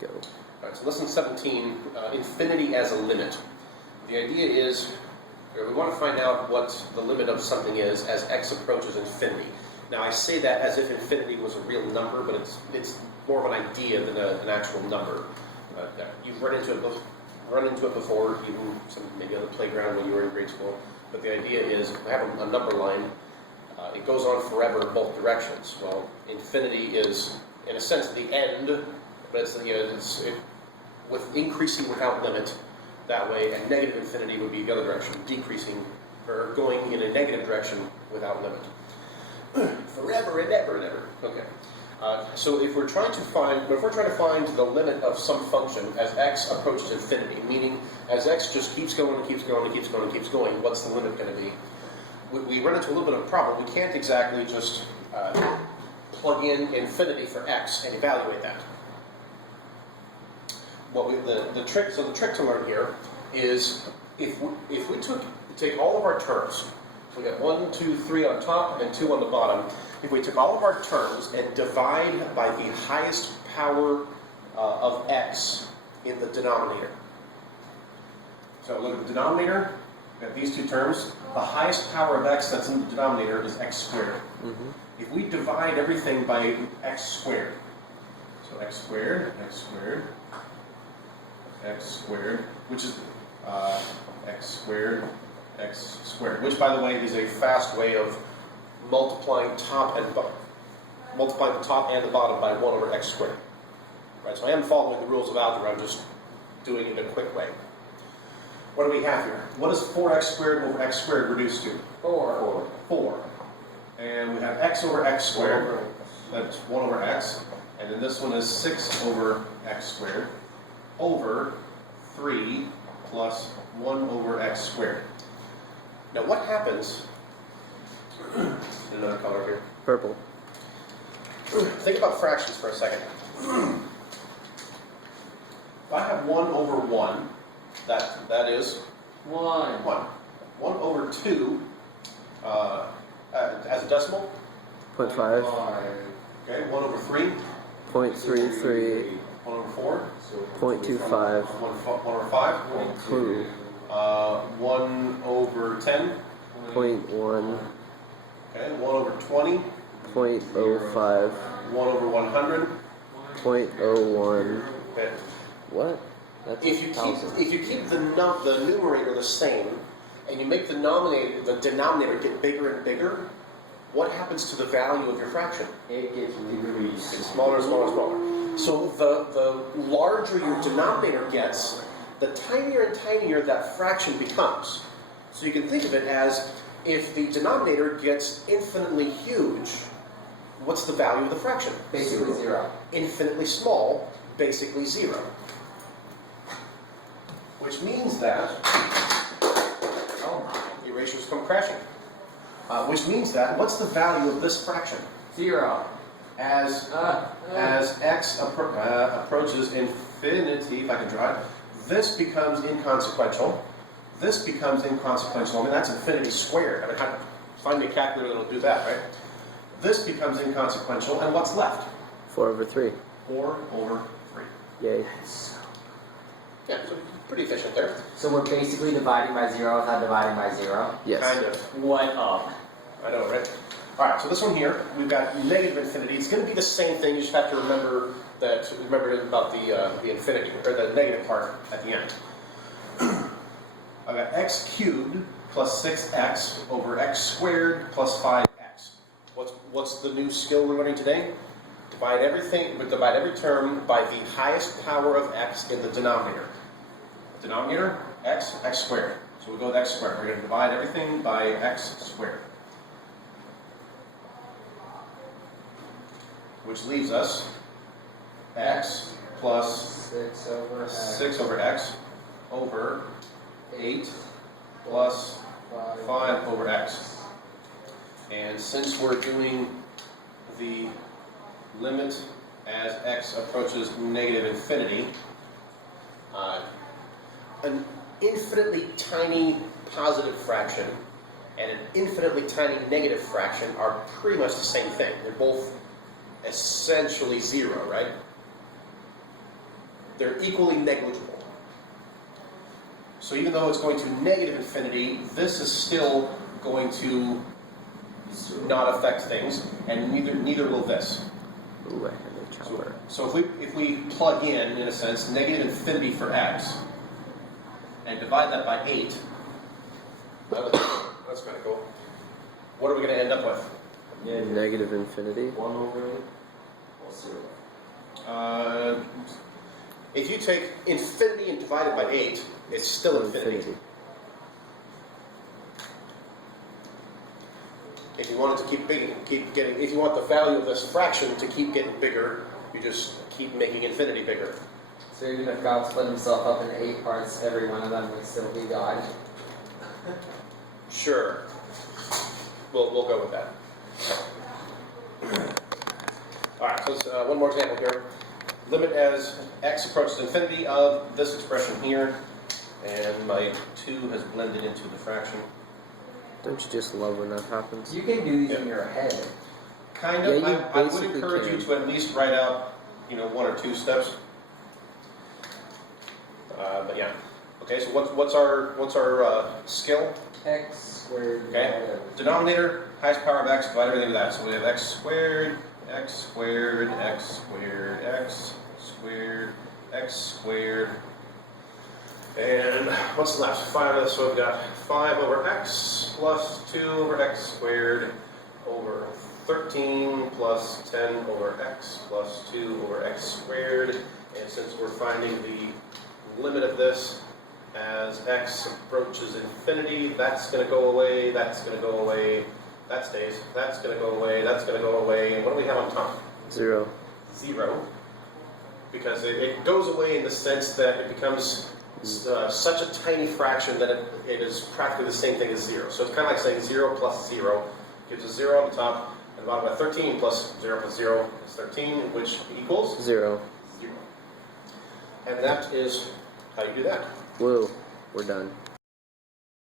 Go. All right, so lesson 17, infinity as a limit. The idea is we want to find out what the limit of something is as x approaches infinity. Now I say that as if infinity was a real number, but it's more of an idea than an actual number. You've run into it before, even maybe on the playground when you were in grade school. But the idea is if we have a number line, it goes on forever in both directions. Well, infinity is, in a sense, the end, but it's with increasing without limit that way, and negative infinity would be the other direction, decreasing or going in a negative direction without limit. Forever and ever and ever. Okay. So if we're trying to find the limit of some function as x approaches infinity, meaning as x just keeps going and keeps going and keeps going and keeps going, what's the limit going to be? We run into a little bit of a problem. We can't exactly just plug in infinity for x and evaluate that. The trick to learn here is if we take all of our terms, so we got 1, 2, 3 on top and 2 on the bottom. If we took all of our terms and divide by the highest power of x in the denominator. So look at the denominator. We have these two terms. The highest power of x that's in the denominator is x squared. Mm-hmm. If we divide everything by x squared, so x squared, which is x squared, which by the way is a fast way of multiplying the top and the bottom by 1 over x squared. Right, so I am following the rules of algebra, I'm just doing it in a quick way. What do we have here? What is 4x squared over x squared reduced to? 4. And we have x over x squared, that's 1 over x, and then this one is 6 over x squared, over 3 plus 1 over x squared. Now what happens, another color here. Purple. Think about fractions for a second. If I have 1 over 1, that is 1. 1 over 2 as a decimal? 0.5. Okay, 1 over 3? 0.33. 1 over 4? 0.25. 1 over 5? 2. 1 over 10? 0.1. Okay, 1 over 20? 0.05. 1 over 100? 0.01. Okay. What? That's If you keep the numerator the same, and you make the denominator get bigger and bigger, what happens to the value of your fraction? It gets really smaller and smaller and smaller. So the larger your denominator gets, the tinier and tinier that fraction becomes. So you can think of it as if the denominator gets infinitely huge, what's the value of the fraction? Basically 0. Infinitely small, basically 0. Which means that erasures come crashing. Which means that what's the value of this fraction? 0. As x approaches infinity, if I can draw it, this becomes inconsequential. This becomes inconsequential. I mean, that's infinity squared. I mean, find me a calculator that'll do that, right? This becomes inconsequential, and what's left? 4 over 3. 4 over 3. Yay. Yeah, so pretty efficient there. So we're basically dividing by 0 without dividing by 0? Yes. Kind of. What up? I know, right? Alright, so this one here, we've got negative infinity. It's going to be the same thing, you just have to remember about the infinity, or the negative part at the end. I've got x cubed plus 6x over x squared plus 5x. What's the new skill we're learning today? Divide every term by the highest power of x in the denominator. Denominator, x squared. So we'll go with x squared. We're going to divide everything by x squared. Which leaves us x plus 6 over x over 8 plus 5 over x. And since we're doing the limit as x approaches negative infinity, an infinitely tiny positive fraction and an infinitely tiny negative fraction are pretty much the same thing. They're both essentially 0, right? they're equally negligible. So even though it's going to negative infinity, this is still going to not affect things, and neither will this. Ooh, I had a chopper. So if we plug in a sense, negative infinity for x, and divide that by 8, that's kind of cool. What are we going to end up with? Negative infinity. 1 over 8 or 0. If you take infinity and divide it by 8, it's still infinity. If you want it to keep getting, if you want the value of this fraction to keep getting bigger, you just keep making infinity bigger. So even if God split himself up into 8 parts, every one of them would still be God. Sure. We'll go with that. All right, so let's, one more example here. Limit as x approaches infinity of this expression here, and my 2 has blended into the fraction. Don't you just love when that happens? You can do these in your head. Kind of. Yeah, you I would basically encourage you can. to at least write out, 1 or 2 steps. But yeah. Okay. So what's our skill? X squared. Okay. Denominator, highest power of x, divide everything with that. So we have x squared, x squared, x squared, x squared, x squared. And what's left? 5. So we've got 5 over x plus 2 over x squared over 13 plus 10 over x plus 2 over x squared. And since we're finding the limit of this as x approaches infinity, that's going to go away, that's going to go away, that stays, that's going to go away, that's going to go away. And what do we have on top? 0. 0. Because it goes away in the sense that it becomes such a tiny fraction that it is practically the same thing as 0. So it's kind of like saying 0 plus 0 gives us 0 on the top, and divided by 13 plus 0 is 13, which equals 0. 0. And that is how you do that. Woo. We're done.